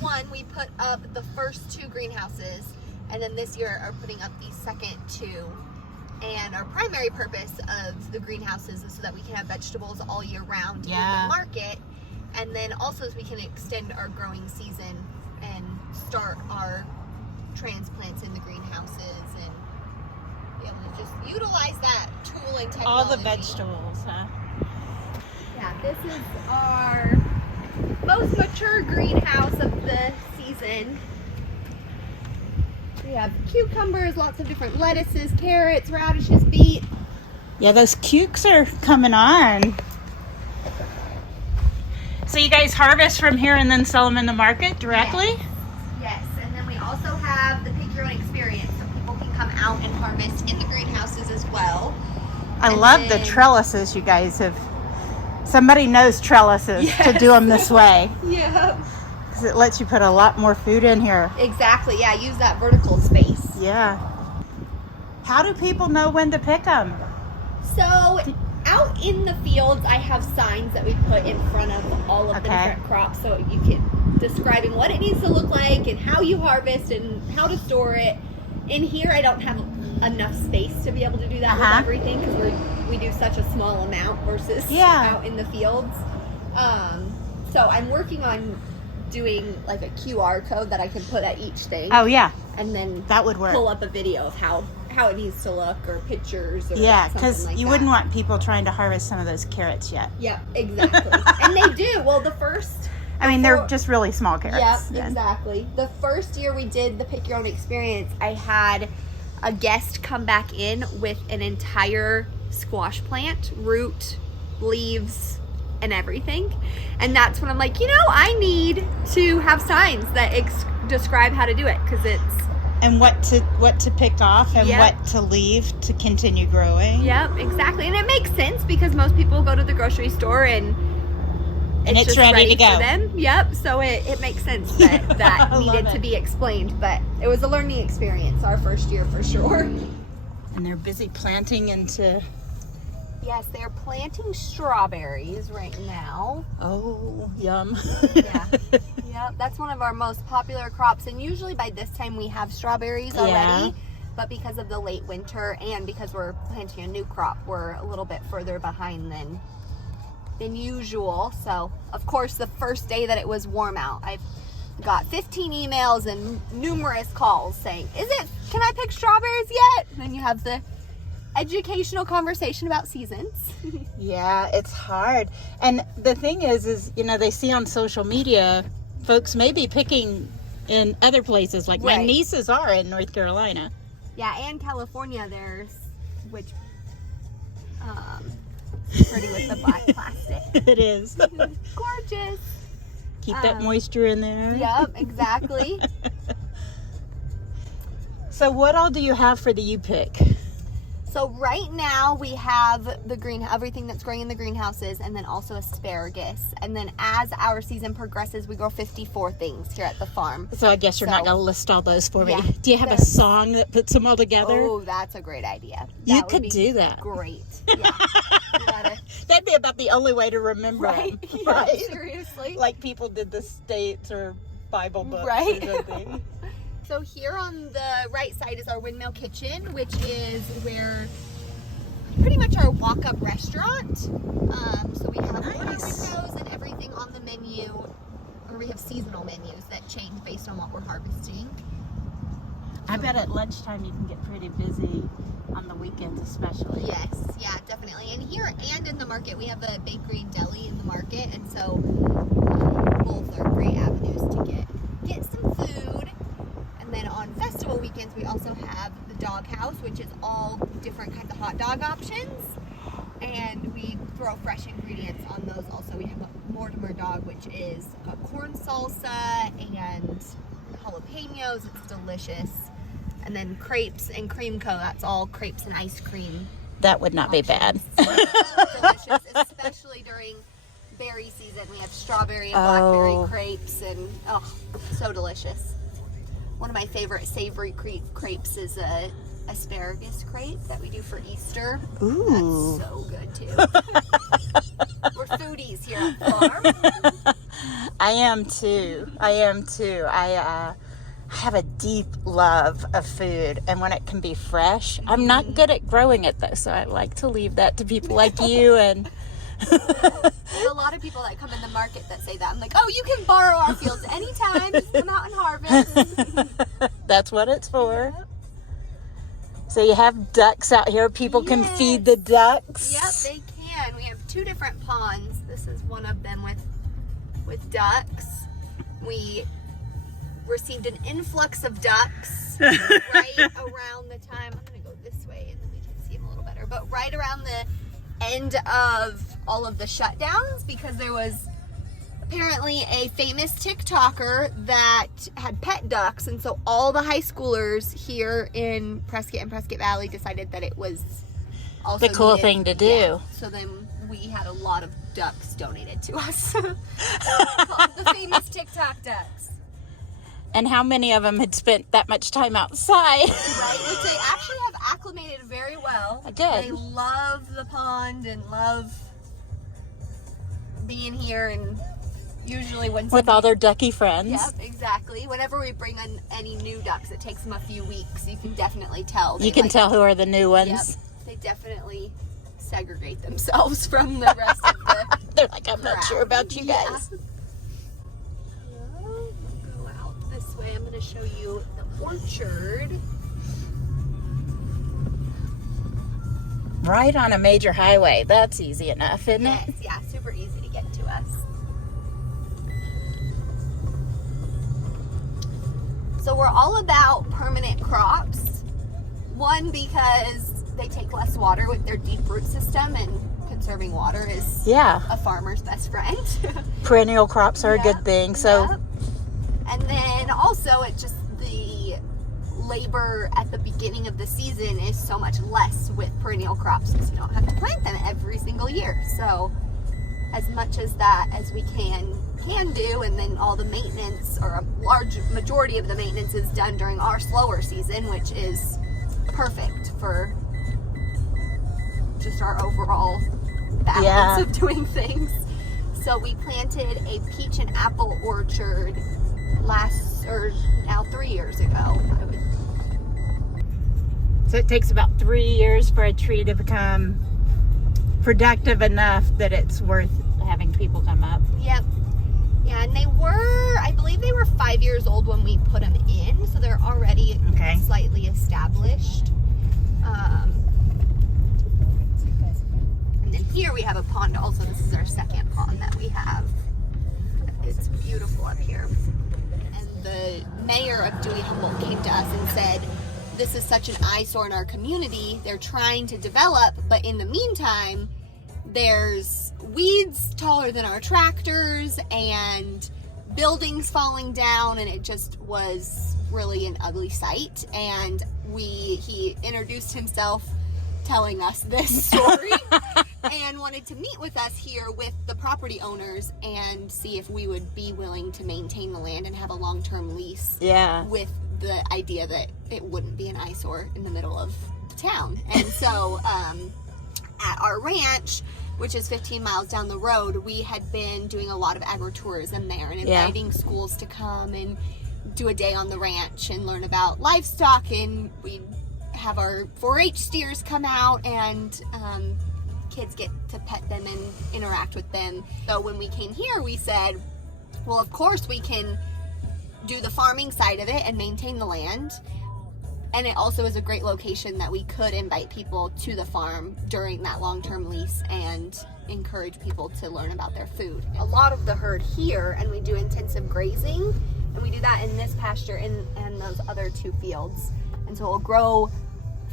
one, we put up the first 2 greenhouses, and then this year are putting up the second 2. And our primary purpose of the greenhouses is so that we can have vegetables all year round in the market, and then also so we can extend our growing season and start our transplants in the greenhouses and be able to just utilize that tool and technology. All the vegetables, huh? Yeah, this is our most mature greenhouse of the season. We have cucumbers, lots of different lettuces, carrots, radishes, beet. Yeah, those cukes are coming on. So you guys harvest from here and then sell them in the market directly? Yes, and then we also have the pick your own experience, so people can come out and harvest in the greenhouses as well. I love the trellises you guys have. Somebody knows trellises to do them this way. Yeah. Because it lets you put a lot more food in here. Exactly, yeah, use that vertical space. Yeah. How do people know when to pick them? So, out in the fields, I have signs that we put in front of all of the different crops, so you can describing what it needs to look like and how you harvest and how to store it. In here, I don't have enough space to be able to do that with everything because we do such a small amount versus out in the fields. So I'm working on doing like a QR code that I can put at each thing. Oh yeah, and then that would work. Pull up a video of how it needs to look or pictures. Or because you wouldn't want people trying to harvest some of those carrots yet. Yep, exactly. And they do. Well, the first. I mean, they're just really small carrots. Yep, exactly. The first year we did the pick your own experience, I had a guest come back in with an entire squash plant, root, leaves, and everything. And that's when I'm like, I need to have signs that describe how to do it because it's and what to pick off and what to leave to continue growing. Yep, exactly. And it makes sense because most people go to the grocery store and it's just ready to go for them. Yep. So it makes sense that needed to be explained, but it was a learning experience our first year for sure. And they're busy planting into. Yes, they're planting strawberries right now. Oh, yum. Yeah. Yep. That's one of our most popular crops, and usually by this time we have strawberries already. But because of the late winter and because we're planting a new crop, we're a little bit further behind than usual. So of course the first day that it was warm out, I've got 15 emails and numerous calls saying, can I pick strawberries yet? And then you have the educational conversation about seasons. Yeah, it's hard. And the thing is they see on social media folks may be picking in other places, like my nieces are in North Carolina. Yeah, and California there's which pretty with the black plastic. It is. Gorgeous. Keep that moisture in there. Yep, exactly. So what all do you have for the U-Pick? So right now we have everything that's growing in the greenhouses, and then also asparagus. And then as our season progresses, we grow 54 things here at the farm. So I guess you're not going to list all those for me. Yeah, do you have a song that puts them all together? Oh, that's a great idea. You could do that. Great. Yeah. That'd be about the only way to remember them. Yeah, right? Seriously. Like people did the states or Bible books right. or something. So here on the right side is our windmill kitchen, which is where pretty much our walk-up restaurant. So we have order windows and everything on the menu, or we have seasonal menus that change based on what we're harvesting. I bet at lunchtime you can get pretty busy on the weekends especially. Yes, yeah, definitely. And here and in the market, we have a bakery and deli in the market, and so both are great avenues to get some food. And then on festival weekends, we also have the dog house, which is all different kinds of hot dog options. And we throw fresh ingredients on those also. We have a Mortimer dog, which is a corn salsa and jalapenos. It's delicious. And then crepes and cream co. That's all crepes and ice cream. That would not be bad. Delicious, especially during berry season. We have strawberry and blackberry crepes, and so delicious. One of my favorite savory crepes is a asparagus crepe that we do for Easter. Ooh. That's so good too. We're foodies here at the farm. I am too. I have a deep love of food, and when it can be fresh, I'm not good at growing it though, so I like to leave that to people like you. And there's a lot of people that come in the market that say that. I'm like, oh, you can borrow our fields anytime. Just come out and harvest. That's what it's for. So you have ducks out here. People can feed the ducks. Yep, they can. We have 2 different ponds. This is one of them with ducks. We received an influx of ducks right around the time. I'm going to go this way and then we can see them a little better. But right around the end of all of the shutdowns, because there was apparently a famous TikToker that had pet ducks, and so all the high schoolers here in Prescott and Prescott Valley decided that it was also the cool thing to do. Yeah. So then we had a lot of ducks donated to us. The famous TikTok ducks. And how many of them had spent that much time outside? Right, which they actually have acclimated very well. I did. They love the pond and love being here, and usually when with all their ducky friends. Yep, exactly. Whenever we bring in any new ducks, it takes them a few weeks. You can definitely tell. You can tell who are the new ones. Yep, they definitely segregate themselves from the rest of the They're like, I'm not sure about you guys. Yeah. Go out this way. I'm going to show you the orchard. Right on a major highway. That's easy enough, isn't it? Yeah, super easy to get to us. So we're all about permanent crops. One, because they take less water with their deep root system, and conserving water is a farmer's best friend. Perennial crops are a good thing. So, and then also it just the labor at the beginning of the season is so much less with perennial crops because you don't have to plant them every single year. So as much as that as we can do, and then all the maintenance, or a large majority of the maintenance, is done during our slower season, which is perfect for just our overall balance of doing things. So we planted a peach and apple orchard now 3 years ago. So it takes about 3 years for a tree to become productive enough that it's worth having people come up. Yep. Yeah, and I believe they were 5 years old when we put them in, so they're already slightly established. And then here we have a pond also. This is our second pond that we have. It's beautiful up here. And the mayor of Dewey Humboldt came to us and said, this is such an eyesore in our community. They're trying to develop, but in the meantime, there's weeds taller than our tractors and buildings falling down, and it just was really an ugly sight. And he introduced himself telling us this story and wanted to meet with us here with the property owners and see if we would be willing to maintain the land and have a long-term lease with the idea that it wouldn't be an eyesore in the middle of town. And so at our ranch, which is 15 miles down the road, we had been doing a lot of agritourism there and inviting schools to come and do a day on the ranch and learn about livestock, and we'd have our 4-H steers come out, and kids get to pet them and interact with them. So when we came here, we said, well, of course we can do the farming side of it and maintain the land, and it also is a great location that we could invite people to the farm during that long-term lease and encourage people to learn about their food. A lot of the herd here, and we do intensive grazing, and we do that in this pasture and those other 2 fields. And so we'll grow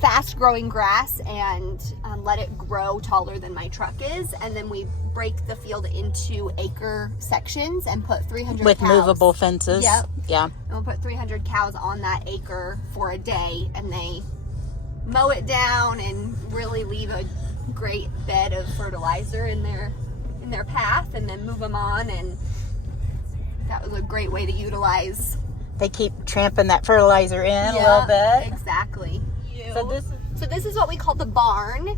fast-growing grass and let it grow taller than my truck is, and then we break the field into acre sections and put 300 with cows. Movable fences. Yep. Yeah. And we'll put 300 cows on that acre for a day, and they mow it down and really leave a great bed of fertilizer in their path, and then move them on. And that was a great way to utilize. They keep tramping that fertilizer in a little bit. Exactly. So this is what we call the barn.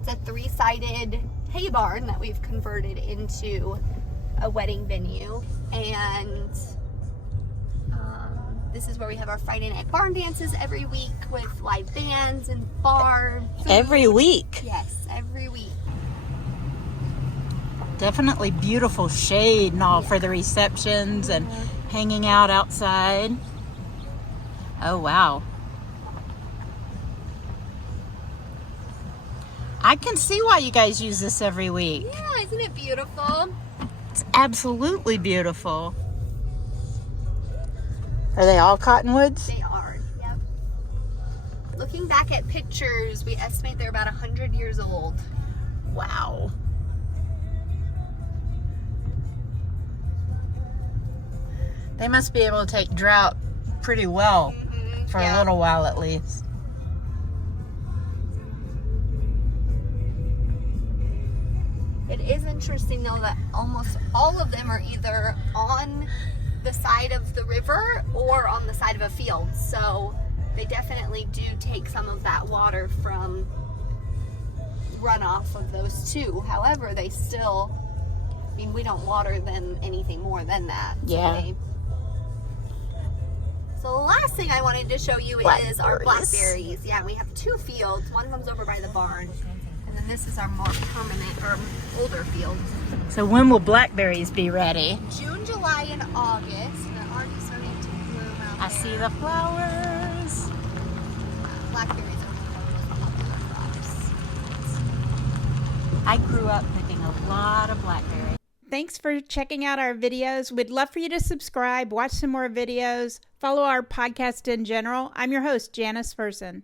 It's a 3-sided hay barn that we've converted into a wedding venue, and this is where we have our Friday night barn dances every week with live bands and bar food. Every week? Yes, every week. Definitely beautiful shade and all for the receptions and hanging out outside. Oh, wow. I can see why you guys use this every week. Yeah, isn't it beautiful? It's absolutely beautiful. Are they all cottonwoods? They are, yep. Looking back at pictures, we estimate they're about 100 years old. Wow. They must be able to take drought pretty well for a little while at least. It is interesting though that almost all of them are either on the side of the river or on the side of a field. So they definitely do take some of that water from runoff of those two. However, they still, I mean, we don't water them anything more than that. Yeah. So the last thing I wanted to show you is our blackberries. Yeah, we have 2 fields. One of them's over by the barn. And then this is our more permanent or older field. So when will blackberries be ready? June, July, and August. They're already starting to bloom out there. I see the flowers. Blackberries are one of the most popular crops. I grew up picking a lot of blackberries. Thanks for checking out our videos. We'd love for you to subscribe, watch some more videos, follow our podcast in general. I'm your host, Janice Ferson.